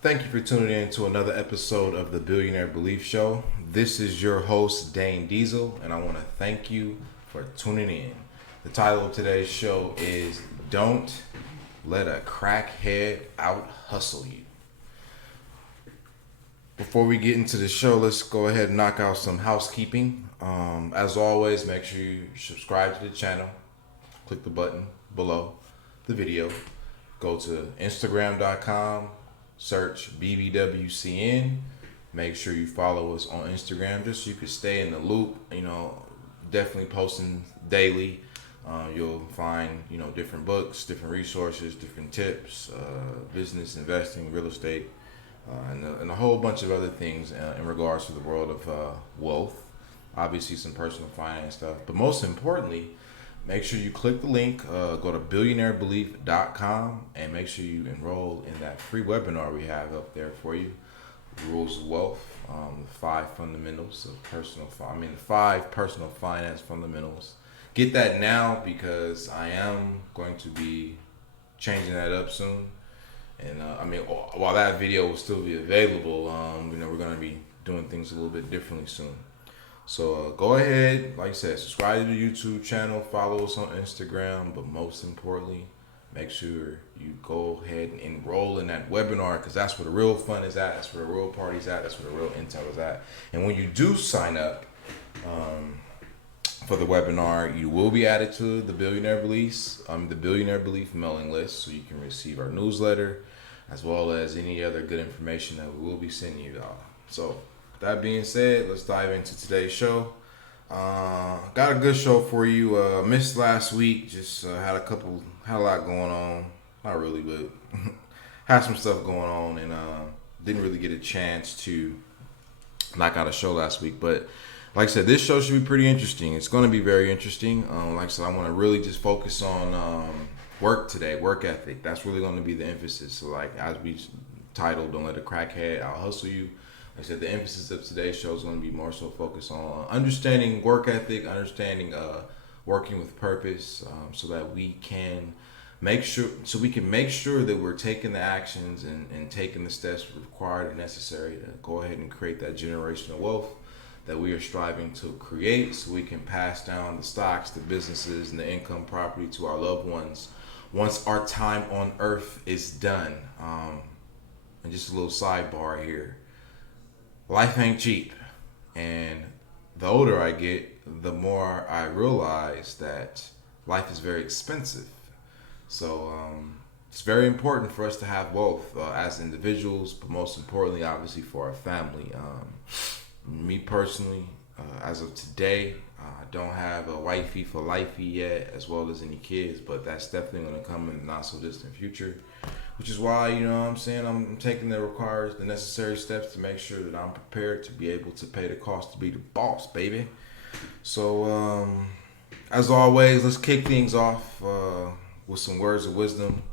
Thank you for tuning in to another episode of the Billionaire Belief Show. This is your host, Dhane Diesil, and I want to thank you for tuning in. The title of today's show is Don't Let a Crackhead Out Hustle You. Before we get into the show, let's go ahead and knock out some housekeeping. As always, make sure you subscribe to the channel. Click the button below the video. Go to Instagram.com, search BBWCN. Make sure you follow us on Instagram just so you can stay in the loop. Definitely posting daily. You'll find, different books, different resources, different tips, business, investing, real estate, and a whole bunch of other things in regards to the world of wealth. Obviously, some personal finance stuff. But most importantly, make sure you click the link, go to billionairebelief.com, and make sure you enroll in that free webinar we have up there for you. Rules of Wealth, the five fundamentals of five personal finance fundamentals. Get that now because I am going to be changing that up soon. And while that video will still be available, we're going to be doing things a little bit differently soon. So go ahead, like I said, subscribe to the YouTube channel, follow us on Instagram, but most importantly, make sure you go ahead and enroll in that webinar because that's where the real fun is at, that's where the real party's at, that's where the real intel is at. And when you do sign up for the webinar, you will be added to the Billionaire Belief mailing list, so you can receive our newsletter as well as any other good information that we will be sending you all. So that being said, let's dive into today's show. Got a good show for you. Missed last week. Just had a lot going on. Not really, but had some stuff going on, and didn't really get a chance to knock out a show last week. But like I said, this show should be pretty interesting. It's going to be very interesting. Like I said, I want to really just focus on work today, work ethic. That's really going to be the emphasis. So like as we titled, "Don't Let a Crackhead Out Hustle You." Like I said, the emphasis of today's show is going to be more so focused on understanding work ethic, understanding working with purpose, so that we can make sure that we're taking the actions and taking the steps required and necessary to go ahead and create that generational wealth that we are striving to create, so we can pass down the stocks, the businesses, and the income property to our loved ones once our time on earth is done. And just a little sidebar here. Life ain't cheap, and the older I get, the more I realize that life is very expensive. So it's very important for us to have wealth as individuals, but most importantly, obviously, for our family. Me personally, as of today, I don't have a wifey for lifey yet, as well as any kids, but that's definitely going to come in the not so distant future. Which is why, I'm taking the necessary steps to make sure that I'm prepared to be able to pay the cost to be the boss, baby. So, as always, let's kick things off with some words of wisdom.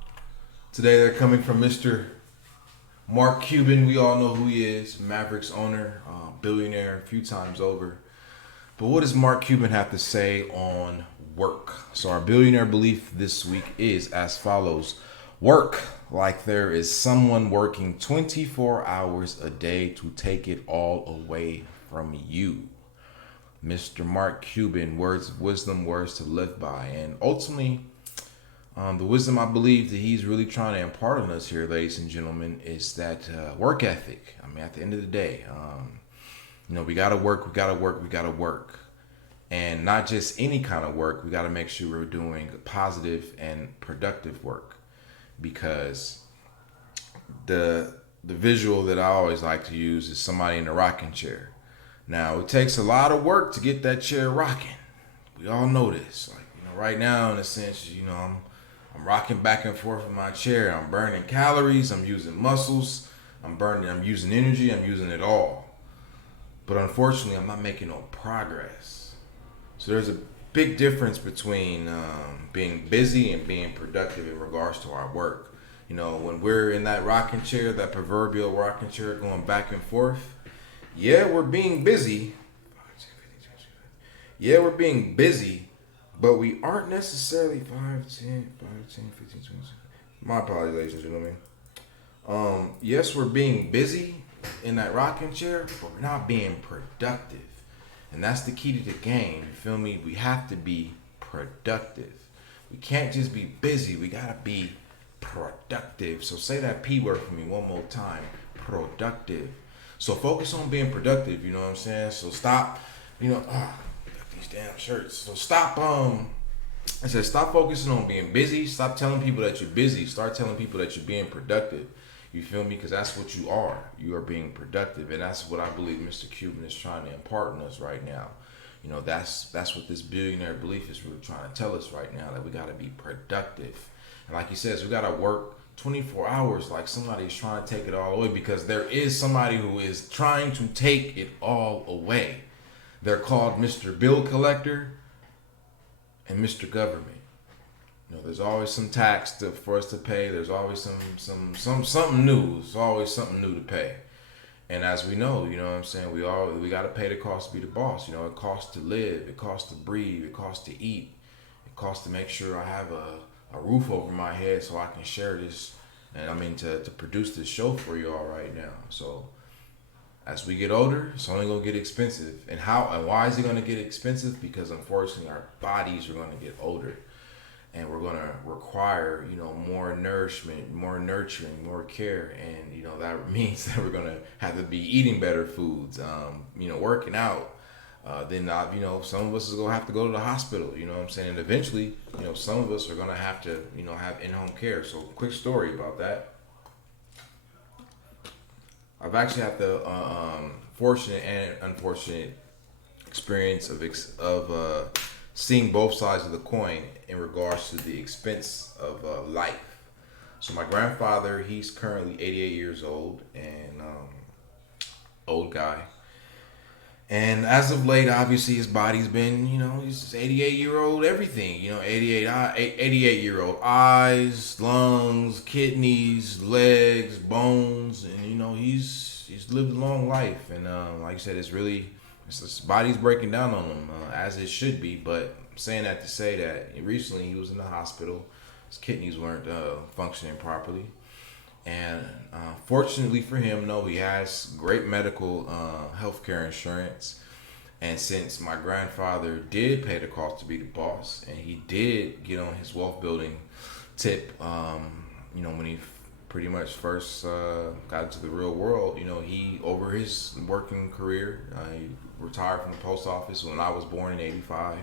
Today they're coming from Mr. Mark Cuban. We all know who he is, Mavericks owner, billionaire a few times over. But what does Mark Cuban have to say on work? So our billionaire belief this week is as follows. Work like there is someone working 24 hours a day to take it all away from you. Mr. Mark Cuban, words of wisdom, words to live by. And ultimately, the wisdom I believe that he's really trying to impart on us here, ladies and gentlemen, is that work ethic. At the end of the day, we got to work. And not just any kind of work. We got to make sure we're doing positive and productive work. Because the visual that I always like to use is somebody in a rocking chair. Now, it takes a lot of work to get that chair rocking. We all know this. Right now, in a sense, I'm rocking back and forth in my chair. I'm burning calories. I'm using muscles. I'm using energy. I'm using it all. But unfortunately, I'm not making no progress. So there's a big difference between being busy and being productive in regards to our work. When we're in that rocking chair, that proverbial rocking chair going back and forth, yeah, we're being busy. But we aren't necessarily 5, 10, 15, 20. My apologies, ladies and gentlemen. Yes, we're being busy in that rocking chair, but we're not being productive. And that's the key to the game. You feel me? We have to be productive. We can't just be busy. We gotta be productive. So say that P word for me one more time. Productive. So focus on being productive. You know what I'm saying? So stop. Got these damn shirts. So stop. I said stop focusing on being busy. Stop telling people that you're busy. Start telling people that you're being productive. You feel me? Because that's what you are. You are being productive, and that's what I believe Mr. Cuban is trying to impart in us right now. That's what this billionaire belief is really trying to tell us right now, that we got to be productive. And like he says, we got to work 24 hours like somebody's trying to take it all away, because there is somebody who is trying to take it all away. They're called Mr. Bill Collector and Mr. Government. There's always some for us to pay. There's always something new. There's always something new to pay. And as we know, what I'm saying, we got to pay the cost to be the boss. It costs to live, it costs to breathe, it costs to eat, it costs to make sure I have a roof over my head so I can share this, and to produce this show for you all right now. So as we get older, it's only gonna get expensive. And why is it gonna get expensive? Because unfortunately our bodies are gonna get older. And we're gonna require, more nourishment, more nurturing, more care, and that means that we're gonna have to be eating better foods, working out. Then some of us is gonna have to go to the hospital. You know what I'm saying? And eventually, some of us are gonna have to, have in-home care. So, quick story about that. I've actually had the fortunate and unfortunate experience of seeing both sides of the coin in regards to the expense of life. So my grandfather, he's currently 88 years old, and old guy. And as of late, obviously his body's been, he's 88-year-old everything, 88-year-old eyes, lungs, kidneys, legs, bones, and he's lived a long life. And like I said, his body's breaking down on him, as it should be. But I'm saying that to say that recently he was in the hospital. His kidneys weren't functioning properly. And fortunately for him, no, he has great medical healthcare insurance. And since my grandfather did pay the cost to be the boss, and he did get on his wealth building tip, when he pretty much first got into the real world, he, over his working career, he retired from the post office when I was born in 85.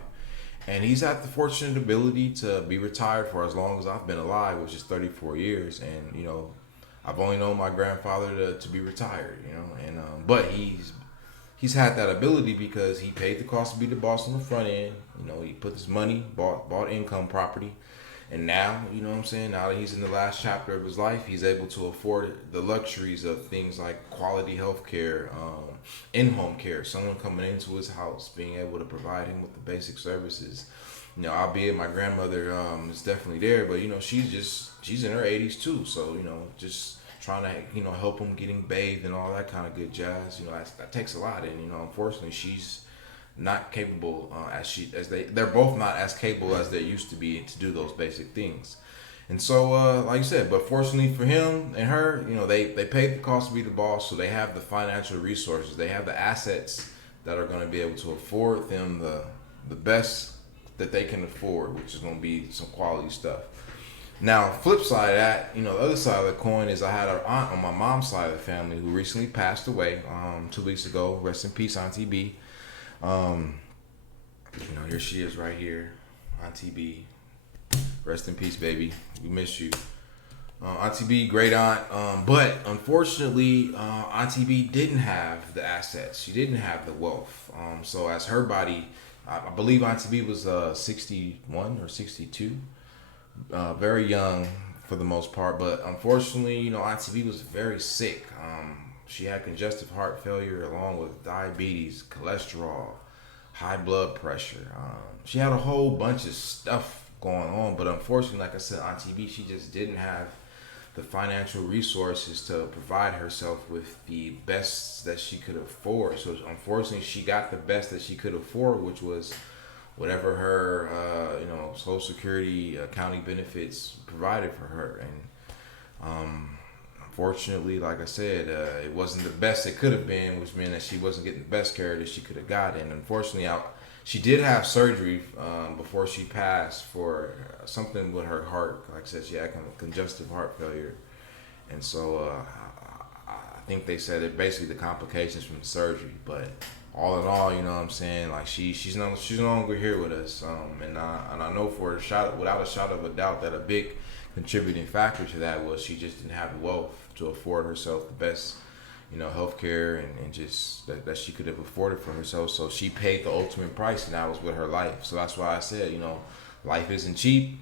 And he's had the fortunate ability to be retired for as long as I've been alive, which is 34 years. And, I've only known my grandfather to be retired, but he's had that ability because he paid the cost to be the boss on the front end. He put his money, bought income property. And now, now that he's in the last chapter of his life, he's able to afford the luxuries of things like quality health care, in-home care, someone coming into his house, being able to provide him with the basic services. Albeit my grandmother is definitely there, but, she's in her 80s too. So, just trying to, help him getting bathed and all that kind of good jazz. That takes a lot. And, unfortunately, she's not capable they're both not as capable as they used to be to do those basic things. And so like I said, but fortunately for him and her, they paid the cost to be the boss, so they have the financial resources, they have the assets that are going to be able to afford them the best that they can afford, which is going to be some quality stuff. Now, flip side of that, the other side of the coin is I had an aunt on my mom's side of the family who recently passed away 2 weeks ago. Rest in peace, Auntie B. Here she is right here, Auntie B. Rest in peace, baby. We miss you. Auntie B, great aunt. But unfortunately, Auntie B didn't have the assets. She didn't have the wealth. So as her body, I believe Auntie B was 61 or 62. Very young for the most part. But unfortunately, Auntie B was very sick. She had congestive heart failure along with diabetes, cholesterol, high blood pressure. She had a whole bunch of stuff going on, but unfortunately, like I said, Auntie B, she just didn't have the financial resources to provide herself with the best that she could afford. So unfortunately, she got the best that she could afford, which was whatever her, Social Security, county benefits provided for her. And Fortunately, like I said, it wasn't the best it could have been, which meant that she wasn't getting the best care that she could have gotten. Unfortunately, she did have surgery before she passed for something with her heart. Like I said, she had congestive heart failure, and so I think they said it basically the complications from the surgery. But all in all, you know what I'm saying, like she's no longer here with us, and I know without a shot of a doubt that a big contributing factor to that was she just didn't have the wealth to afford herself the best, healthcare and just that she could have afforded for herself. So she paid the ultimate price, and that was with her life. So that's why I said, life isn't cheap,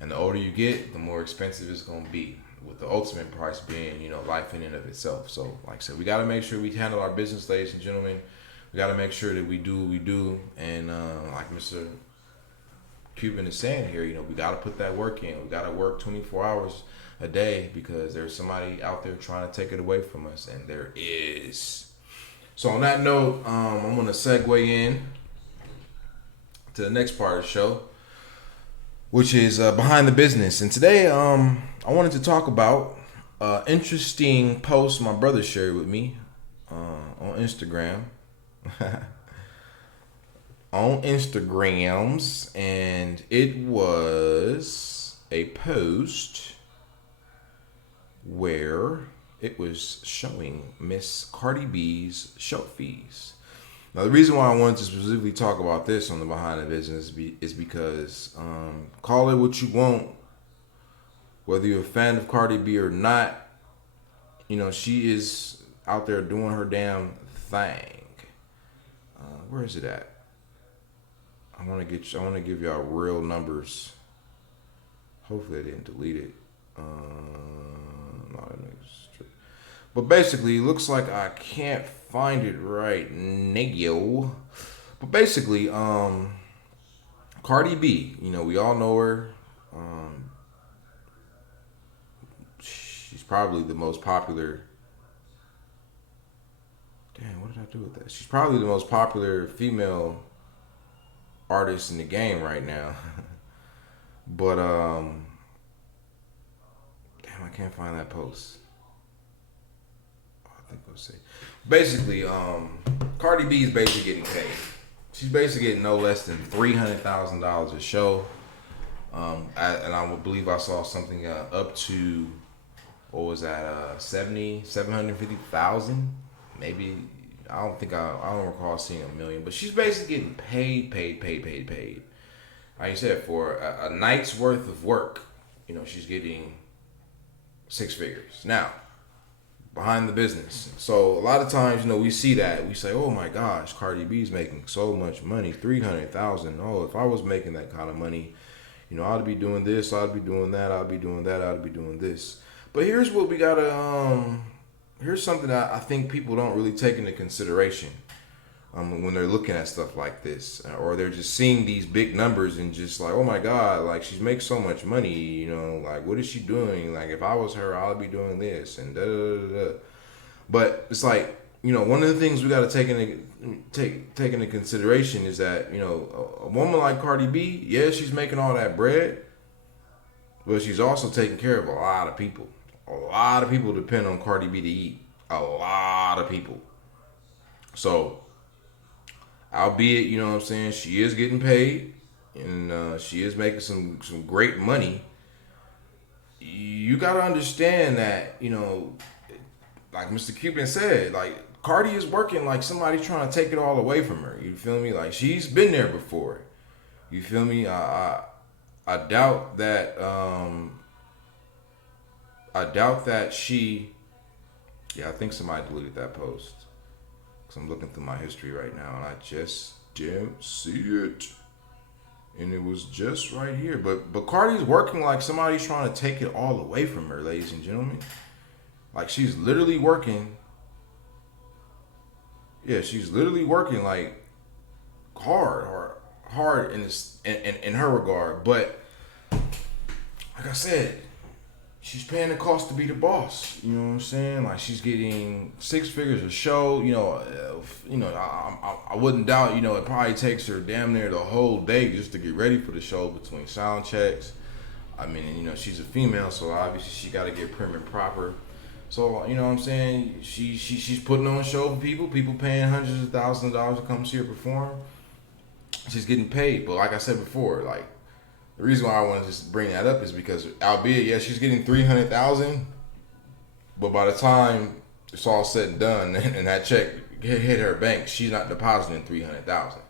and the older you get, the more expensive it's gonna be. With the ultimate price being, life in and of itself. So, like I said, we got to make sure we handle our business, ladies and gentlemen. We got to make sure that we do what we do, and like Mr. Cuban is saying here, we got to put that work in. We got to work 24 hours a day because there's somebody out there trying to take it away from us, and there is. So on that note, I'm going to segue in to the next part of the show, which is behind the business. And today, I wanted to talk about interesting post my brother shared with me on Instagram. On Instagrams, and it was a post where it was showing Miss Cardi B's show fees. Now, the reason why I wanted to specifically talk about this on the behind the business is because call it what you want, whether you're a fan of Cardi B or not, she is out there doing her damn thing. Where is it at? I want to give y'all real numbers. Hopefully I didn't delete it. But basically, it looks like I can't find it right now. But basically, Cardi B, we all know her. She's probably the most popular. Damn, what did I do with that? She's probably the most popular female artist in the game right now. But damn, I can't find that post. I think we'll see. Basically, Cardi B is basically getting paid. She's basically getting no less than $300,000 a show. And I believe I saw something up to, what was that, 750,000? Maybe, I don't recall seeing $1 million, but she's basically getting paid. Like you said, for a night's worth of work, she's getting 6 figures. Now, behind the business. So a lot of times, we see that. We say, oh my gosh, Cardi B's making so much money, $300,000. Oh, if I was making that kind of money, I'd be doing this, I'd be doing that, I'd be doing that, I'd be doing this. But here's what we gotta, here's something that I think people don't really take into consideration when they're looking at stuff like this, or they're just seeing these big numbers and just like, oh my God, like she's making so much money, like what is she doing? Like if I was her, I'd be doing this and da da da da. But it's like, one of the things we got to take into consideration is that a woman like Cardi B, yeah, she's making all that bread, but she's also taking care of a lot of people. A lot of people depend on Cardi B to eat. A lot of people. So, albeit, she is getting paid and she is making some great money. You got to understand that, like Mr. Cuban said, like Cardi is working like somebody trying to take it all away from her. You feel me? Like she's been there before. You feel me? I doubt that she. Yeah, I think somebody deleted that post. Cause I'm looking through my history right now and I just didn't see it. And it was just right here. But Cardi's working like somebody's trying to take it all away from her, ladies and gentlemen. Like she's literally working. Yeah, she's literally working like hard in her regard. But like I said, she's paying the cost to be the boss. You know what I'm saying? Like she's getting 6 figures a show. I wouldn't doubt. It probably takes her damn near the whole day just to get ready for the show between sound checks. I mean, she's a female, so obviously she got to get prim and proper. So you know what I'm saying? She's putting on a show for people. People paying hundreds of thousands of dollars to come see her perform. She's getting paid. But like I said before, like the reason why I want to just bring that up is because, albeit, yeah, she's getting 300,000, but by the time it's all said and done, and that check hit her bank, she's not depositing 300,000.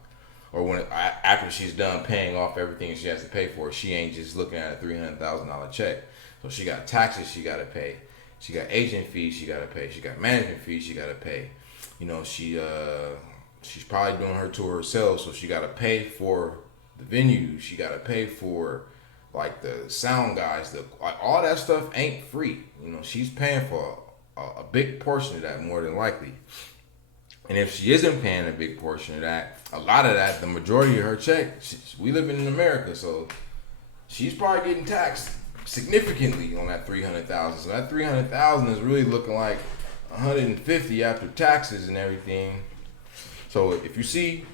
Or when after she's done paying off everything she has to pay for, she ain't just looking at a $300,000 check. So she got taxes she got to pay. She got agent fees she got to pay. She got management fees she got to pay. You know, she's probably doing her tour herself, so she got to pay for the venue. She got to pay for like the sound guys. Like all that stuff ain't free. You know, she's paying for a big portion of that more than likely. And if she isn't paying a big portion of that, a lot of that, the majority of her check, we live in America, so she's probably getting taxed significantly on that 300,000. So that 300,000 is really looking like 150 after taxes and everything. So if you see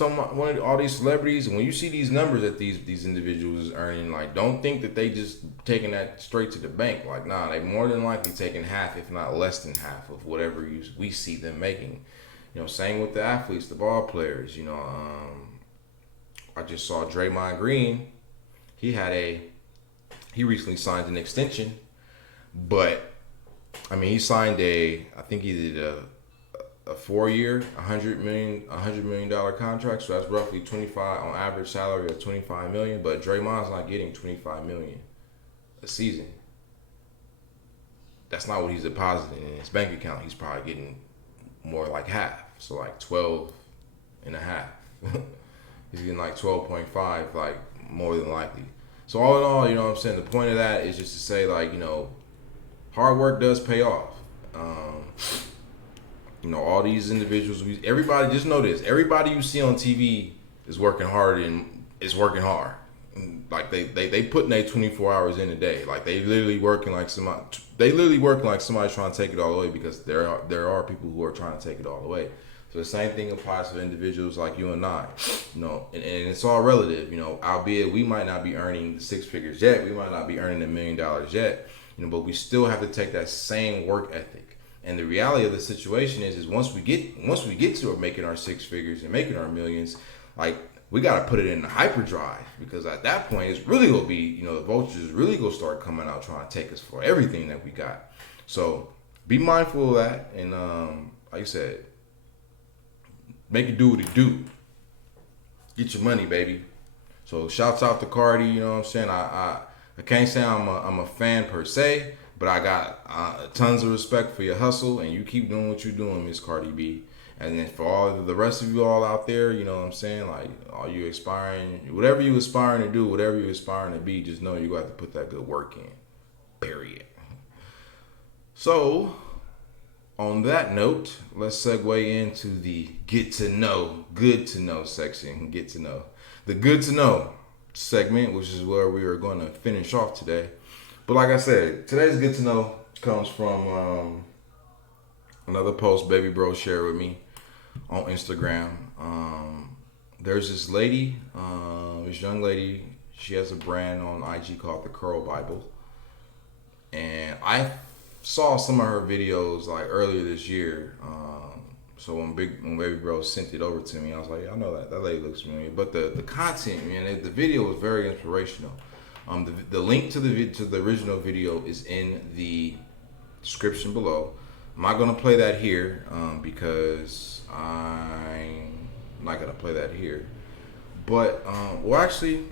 all these celebrities, and when you see these numbers that these individuals is earning, like don't think that they just taking that straight to the bank. Like nah, they more than likely taking half, if not less than half, of whatever we see them making. You know, same with the athletes, the ball players. You know, I just saw Draymond Green. He recently signed an extension, but I mean, he signed I think he did a 4-year, $100 million contract. So that's roughly 25 on average salary of 25 million. But Draymond's not getting 25 million a season. That's not what he's depositing in his bank account. He's probably getting more like half. So like 12 and a half. He's getting like 12.5, like more than likely. So all in all, you know what I'm saying? The point of that is just to say, like, you know, hard work does pay off. You know, all these individuals, everybody, just know this. Everybody you see on TV is working hard and is working hard. Like they putting their 24 hours in a day. Like they literally working like somebody trying to take it all away, because there are people who are trying to take it all away. So the same thing applies to individuals like you and I. You know, and it's all relative. You know, albeit we might not be earning 6 figures yet, we might not be earning $1 million yet. You know, but we still have to take that same work ethic. And the reality of the situation is once we get to making our 6 figures and making our millions, like we got to put it in the hyperdrive, because at that point it's really gonna be, you know, the vultures really gonna start coming out trying to take us for everything that we got. So be mindful of that, and like I said, make it do what it do. Get your money, baby. So shouts out to Cardi. You know what I'm saying? I can't say I'm a fan per se, but I got tons of respect for your hustle, and you keep doing what you're doing, Miss Cardi B. And then for all the rest of you all out there, you know what I'm saying? Like, all you whatever you aspiring to do, whatever you aspiring to be, just know you got to put that good work in. Period. So, on that note, let's segue into the good to know section. Get to know. The good to know segment, which is where we are going to finish off today. But like I said, today's good to know comes from another post Baby Bro shared with me on Instagram. There's this lady, this young lady, she has a brand on IG called The Curl Bible. And I saw some of her videos like earlier this year. So when Baby Bro sent it over to me, I was like, yeah, I know that lady looks familiar. But the content, man, the video was very inspirational. The link to the original video is in the description below. I'm not gonna play that here because I'm not gonna play that here. But well, actually,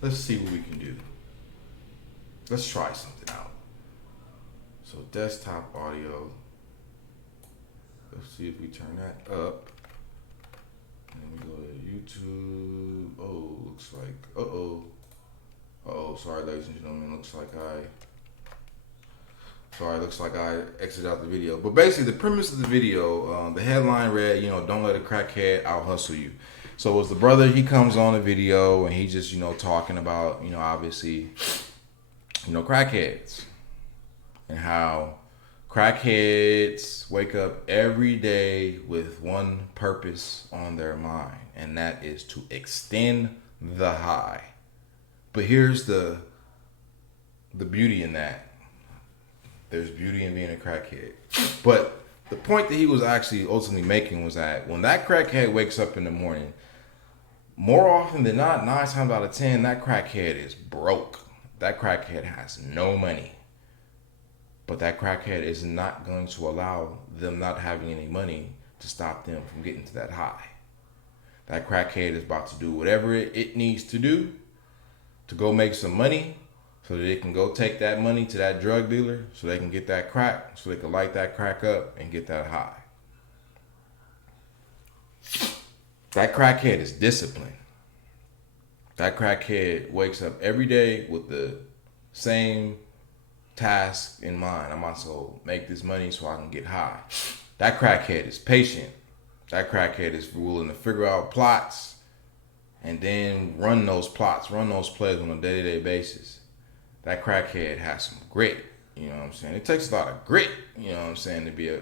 let's see what we can do. Let's try something out. So desktop audio. Let's see if we turn that up. And we go to YouTube. Oh, looks like sorry, ladies and gentlemen. Looks like I exited out the video. But basically, the premise of the video, the headline read, you know, don't let a crackhead out hustle you. So it was the brother, he comes on the video and he just, you know, talking about, you know, obviously, you know, crackheads. And how crackheads wake up every day with one purpose on their mind. And that is to extend the high. But here's the beauty in that. There's beauty in being a crackhead. But the point that he was actually ultimately making was that when that crackhead wakes up in the morning, more often than not, 9 times out of 10, that crackhead is broke. That crackhead has no money. But that crackhead is not going to allow them not having any money to stop them from getting to that high. That crackhead is about to do whatever it needs to do to go make some money so that it can go take that money to that drug dealer so they can get that crack, so they can light that crack up and get that high. That crackhead is disciplined. That crackhead wakes up every day with the same task in mind. I'm about to go make this money so I can get high. That crackhead is patient. That crackhead is willing to figure out plots and then run those plots, run those plays on a day-to-day basis. That crackhead has some grit. You know what I'm saying? It takes a lot of grit, you know what I'm saying, to be a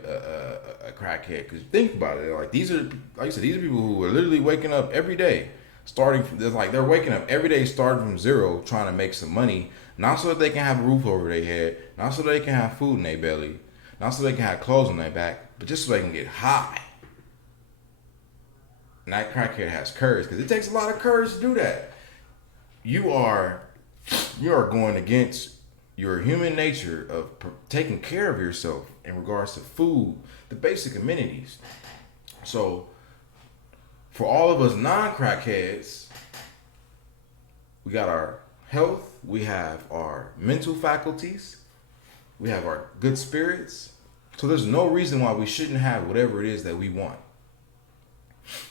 crackhead. Because think about it, like these are, like I said, these are people who are literally waking up every day, starting from, they're waking up every day, starting from zero, trying to make some money, not so that they can have a roof over their head, not so they can have food in their belly, not so they can have clothes on their back, but just so they can get high. And that crackhead has courage, because it takes a lot of courage to do that. You are going against your human nature of taking care of yourself in regards to food, the basic amenities. So for all of us non-crackheads, we got our health, we have our mental faculties, we have our good spirits. So there's no reason why we shouldn't have whatever it is that we want.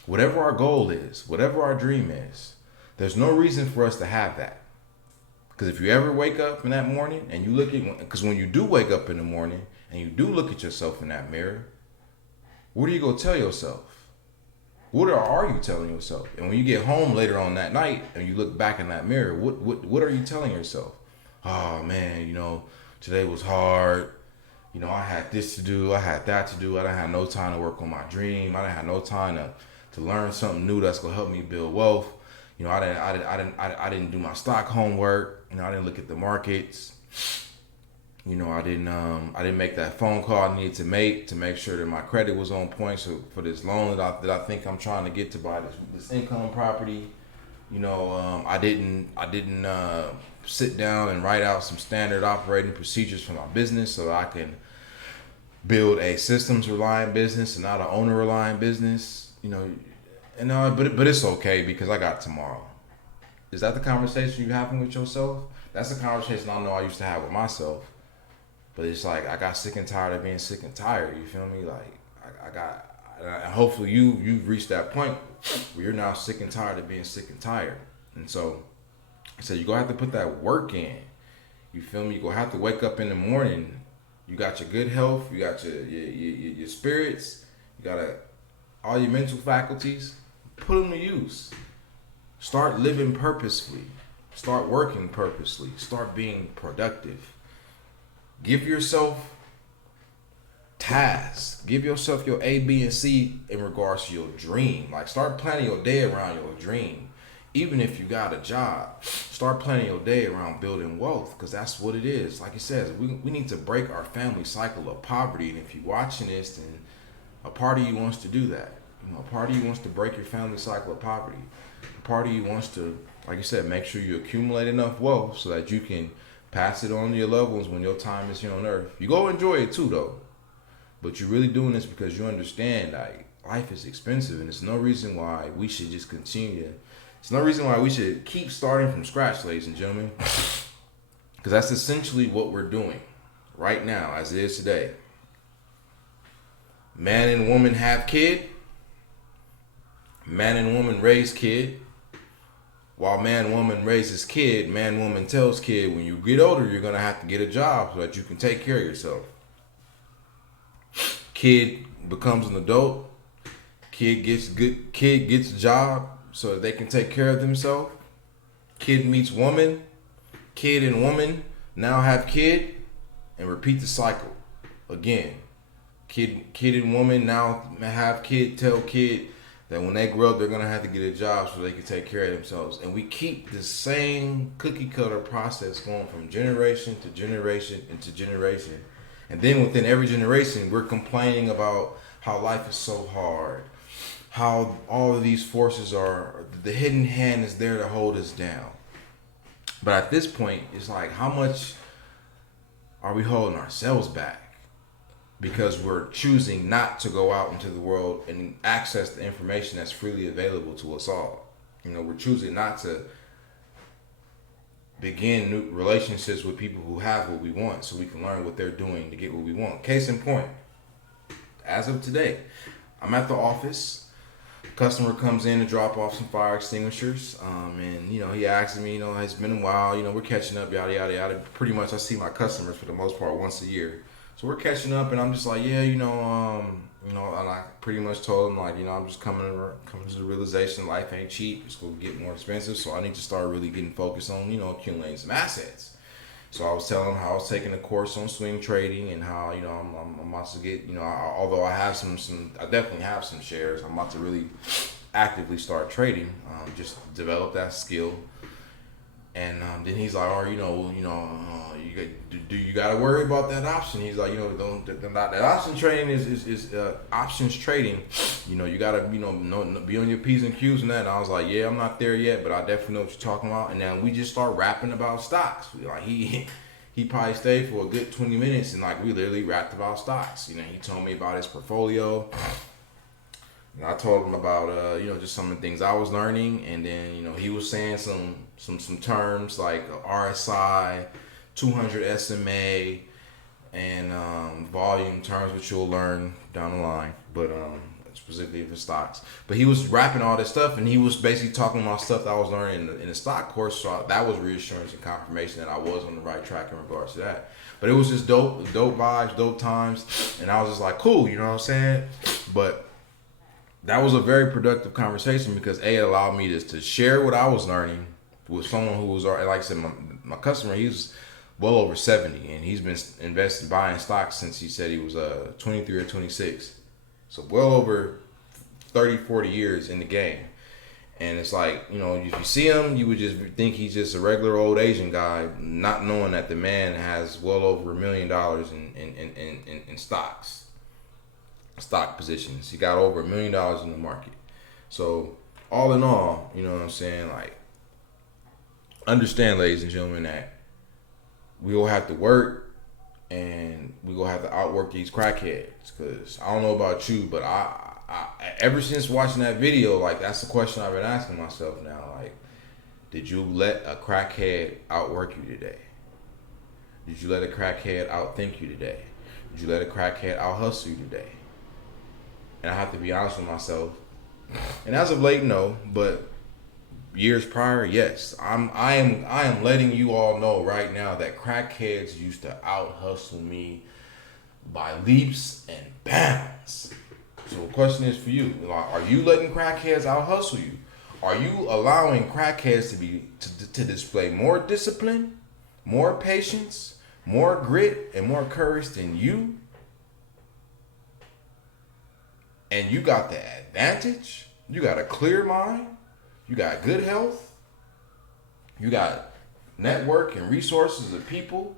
Whatever our goal is, whatever our dream is, there's no reason for us to have that. Because if you ever wake up in that morning and you look at, because when you do wake up in the morning and you do look at yourself in that mirror, what are you going to tell yourself? What are you telling yourself? And when you get home later on that night and you look back in that mirror, what are you telling yourself? Oh man, today was hard. I had this to do, I had that to do. I didn't have no time to work on my dream. I didn't have no time to learn something new that's gonna help me build wealth. I didn't do my stock homework. I didn't look at the markets. I didn't make that phone call I needed to make sure that my credit was on point. So for this loan that I think I'm trying to get to buy this income property, I didn't sit down and write out some standard operating procedures for my business so that I can build a systems reliant business and not an owner reliant business. But it's okay because I got tomorrow. Is that the conversation you're having with yourself? That's the conversation I know I used to have with myself. But it's like I got sick and tired of being sick and tired. You feel me? Like hopefully you've reached that point where you're now sick and tired of being sick and tired. And so you're gonna have to put that work in. You feel me? You're gonna have to wake up in the morning. You got your good health. You got your spirits. You got all your mental faculties. Put them to use. Start living purposefully. Start working purposely. Start being productive. Give yourself tasks. Give yourself your A, B, and C in regards to your dream. Like start planning your day around your dream. Even if you got a job, start planning your day around building wealth, because that's what it is. Like it says, we need to break our family cycle of poverty. And if you're watching this, then a part of you wants to do that. A part of you wants to break your family cycle of poverty. A part of you wants to, like you said, make sure you accumulate enough wealth so that you can pass it on to your loved ones when your time is here on earth. You go enjoy it too, though. But you're really doing this because you understand like life is expensive, and there's no reason why we should just continue. There's no reason why we should keep starting from scratch, ladies and gentlemen. Because that's essentially what we're doing right now, as it is today. Man and woman have kid. Man and woman raise kid. While man, woman raises kid, man, woman tells kid, when you get older, you're going to have to get a job so that you can take care of yourself. Kid becomes an adult. Kid gets a job so that they can take care of themselves. Kid meets woman. Kid and woman now have kid, and repeat the cycle again. Kid and woman now have kid, tell kid that when they grow up, they're going to have to get a job so they can take care of themselves. And we keep the same cookie cutter process going from generation to generation into generation. And then within every generation, we're complaining about how life is so hard, how all of these forces are, the hidden hand is there to hold us down. But at this point, it's like, how much are we holding ourselves back? Because we're choosing not to go out into the world and access the information that's freely available to us all. You know, we're choosing not to begin new relationships with people who have what we want so we can learn what they're doing to get what we want. Case in point, as of today, I'm at the office. Customer comes in to drop off some fire extinguishers, and you know, he asks me, you know, it's been a while, you know, we're catching up, yada yada yada. Pretty much I see my customers for the most part once a year, so we're catching up, and I'm just like, yeah, and I pretty much told him, like, you know, I'm just coming to the realization life ain't cheap, it's gonna get more expensive, so I need to start really getting focused on, you know, accumulating some assets. So I was telling him how I was taking a course on swing trading and how, you know, I'm about to get, you know, although I have I definitely have some shares, I'm about to really actively start trading, just develop that skill. And then he's like, "Oh, do you got to worry about that option?" He's like, that option trading is options trading. You know, you got to, be on your P's and Q's and that. And I was like, yeah, I'm not there yet, but I definitely know what you're talking about. And then we just start rapping about stocks. Like he probably stayed for a good 20 minutes and like we literally rapped about stocks. You know, he told me about his portfolio. And I told him about just some of the things I was learning, and then he was saying some terms like RSI, 200 SMA, and volume terms, which you'll learn down the line, but specifically for stocks. But he was rapping all this stuff, and he was basically talking about stuff that I was learning in the stock course. So that was reassurance and confirmation that I was on the right track in regards to that. But it was just dope vibes, dope times, and I was just like, cool, you know what I'm saying? But that was a very productive conversation because it allowed me to share what I was learning with someone who was, like I said, my customer. He's well over 70, and he's been buying stocks since he said he was 23 or 26. So well over 30, 40 years in the game. And it's like, if you see him, you would just think he's just a regular old Asian guy, not knowing that the man has well over $1 million in stocks. Stock positions. He got over $1 million in the market. So all in all, you know what I'm saying? Like, understand, ladies and gentlemen, that we will have to work and we will have to outwork these crackheads. Because I don't know about you, but I ever since watching that video, like, that's the question I've been asking myself now. Like, did you let a crackhead outwork you today? Did you let a crackhead outthink you today? Did you let a crackhead outhustle you today? And I have to be honest with myself. And as of late, no. But years prior, yes. I am letting you all know right now that crackheads used to out hustle me by leaps and bounds. So the question is for you: are you letting crackheads out hustle you? Are you allowing crackheads to display more discipline, more patience, more grit, and more courage than you? And you got the advantage. You got a clear mind. You got good health. You got network and resources of people.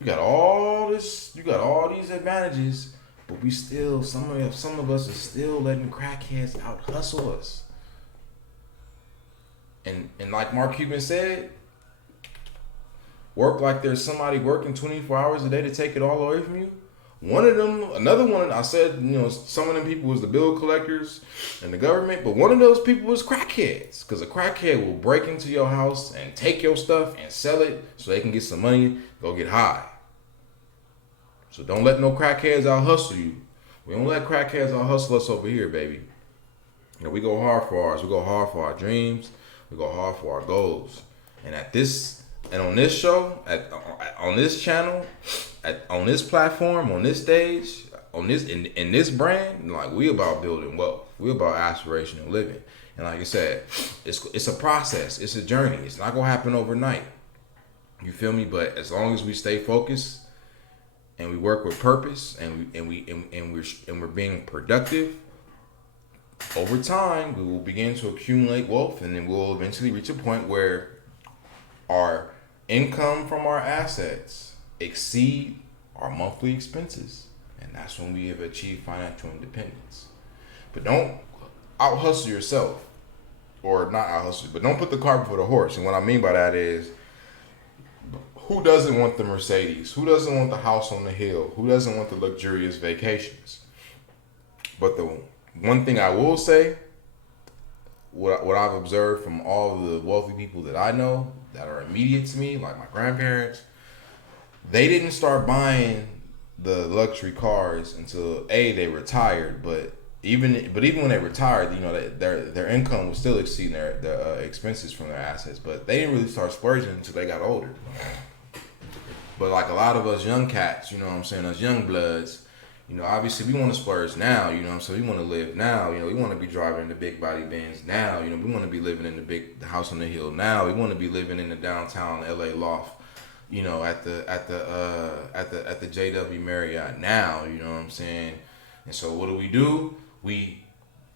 You got all this. You got all these advantages, but we still, some of us are still letting crackheads out hustle us. And like Mark Cuban said, work like there's somebody working 24 hours a day to take it all away from you. Another one, I said, some of them people was the bill collectors and the government, but one of those people was crackheads. Because a crackhead will break into your house and take your stuff and sell it so they can get some money, go get high. So don't let no crackheads out hustle you. We don't let crackheads out hustle us over here, baby. We go hard for ours. We go hard for our dreams. We go hard for our goals. And on this show, on this channel, on this platform, on this stage, in this brand, like, we about building wealth. We about aspirational living. And like I said, it's a process. It's a journey. It's not gonna happen overnight. You feel me? But as long as we stay focused and we work with purpose and we're being productive, over time we will begin to accumulate wealth, and then we'll eventually reach a point where our income from our assets exceed our monthly expenses. And that's when we have achieved financial independence. But don't out hustle yourself. Or not out hustle, but don't put the cart before the horse. And what I mean by that is, who doesn't want the Mercedes? Who doesn't want the house on the hill? Who doesn't want the luxurious vacations? But the one thing I will say, what I've observed from all of the wealthy people that I know that are immediate to me, like my grandparents, they didn't start buying the luxury cars until they retired. But even when they retired, you know, their income was still exceeding their expenses from their assets. But they didn't really start splurging until they got older. But like a lot of us young cats, you know what I'm saying, us young bloods, you know, obviously we want to splurge now, you know what I'm saying, we want to live now, you know, we want to be driving the big body Benz now, you know, we want to be living in the house on the hill now, we want to be living in the downtown LA loft, you know, at the JW Marriott now, you know what I'm saying. And so what do? We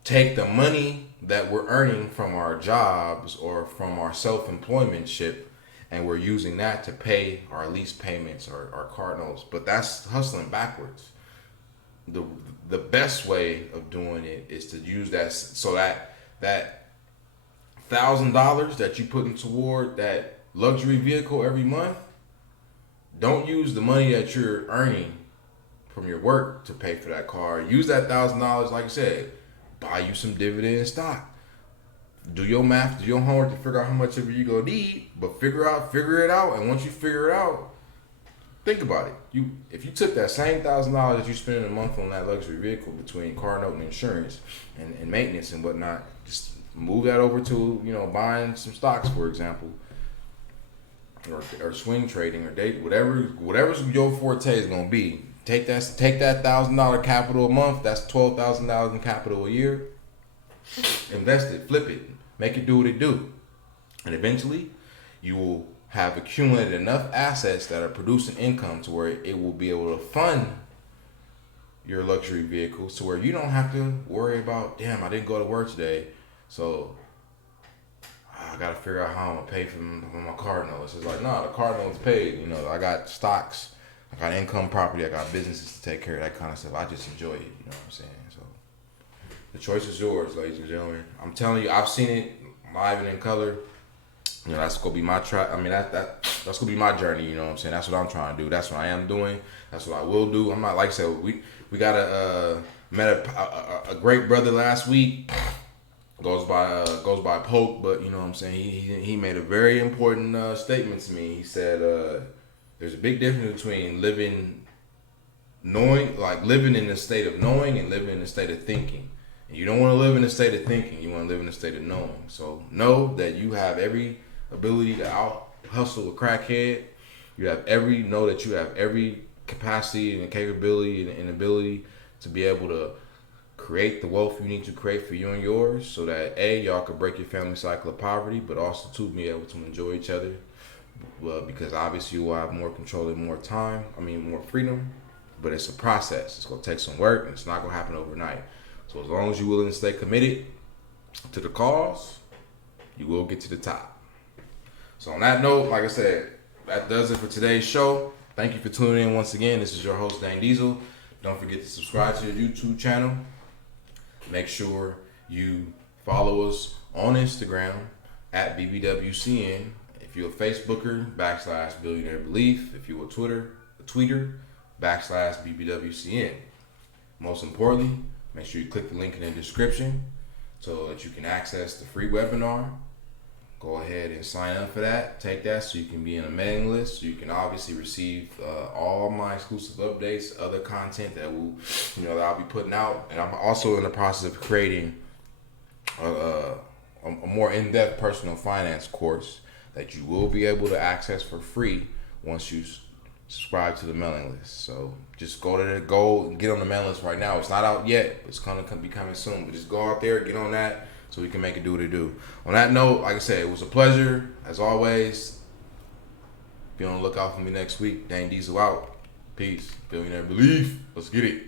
take the money that we're earning from our jobs or from our self-employment ship, and we're using that to pay our lease payments or our car notes. But that's hustling backwards. The best way of doing it is to use that, so that $1,000 that you putting toward that luxury vehicle every month, don't use the money that you're earning from your work to pay for that car. Use that $1,000, like I said, buy you some dividend stock. Do your math, do your homework to figure out how much of it you gonna need, but figure it out. And once you figure it out, think about it. If you took that same $1,000 that you spend in a month on that luxury vehicle between car note and insurance and maintenance and whatnot, just move that over to, you know, buying some stocks, for example, or swing trading or date, whatever's your forte is gonna be. Take that $1,000 capital a month. That's $12,000 in capital a year. Invest it, flip it, make it do what it do, and eventually you will have accumulated enough assets that are producing income to where it will be able to fund your luxury vehicles, to where you don't have to worry about, damn, I didn't go to work today, so I gotta figure out how I'm gonna pay for my car notes. It's like, nah, the car notes paid. You know, I got stocks, I got income property, I got businesses to take care of, that kind of stuff. I just enjoy it. You know what I'm saying? So the choice is yours, ladies and gentlemen. I'm telling you, I've seen it live and in color. You know, that's gonna be my that's gonna be my journey. You know what I'm saying? That's what I'm trying to do. That's what I am doing. That's what I will do. I'm not, like I said, we got met a great brother last week. Goes by Pope, but you know what I'm saying. He made a very important statement to me. He said there's a big difference between living in the state of knowing and living in the state of thinking. And you don't want to live in a state of thinking. You want to live in a state of knowing. So know that you have every ability to out hustle a crackhead. Know that you have every capacity and capability and ability to be able to create the wealth you need to create for you and yours, so that y'all can break your family cycle of poverty, but also to be able to enjoy each other. Well, because obviously you will have more control and more freedom. But it's a process. It's gonna take some work, and it's not gonna happen overnight. So as long as you're willing to stay committed to the cause, you will get to the top. So on that note, like I said, that does it for today's show. Thank you for tuning in once again. This is your host, Dhane Diesil. Don't forget to subscribe to your YouTube channel. Make sure you follow us on Instagram at BBWCN. If you're a Facebooker, /Billionaire Belief. If you're a tweeter, /BBWCN. Most importantly, make sure you click the link in the description so that you can access the free webinar. Go ahead and sign up for that. Take that so you can be in a mailing list. So you can obviously receive all my exclusive updates, other content that I'll be putting out. And I'm also in the process of creating a more in-depth personal finance course that you will be able to access for free once you subscribe to the mailing list. So just go and get on the mailing list right now. It's not out yet. It's gonna be coming soon. But just go out there, get on that, so we can make it do what it do. On that note, like I said, it was a pleasure as always. Be on the lookout for me next week. Dhane Diesil out. Peace. Billionaire Belief. Let's get it.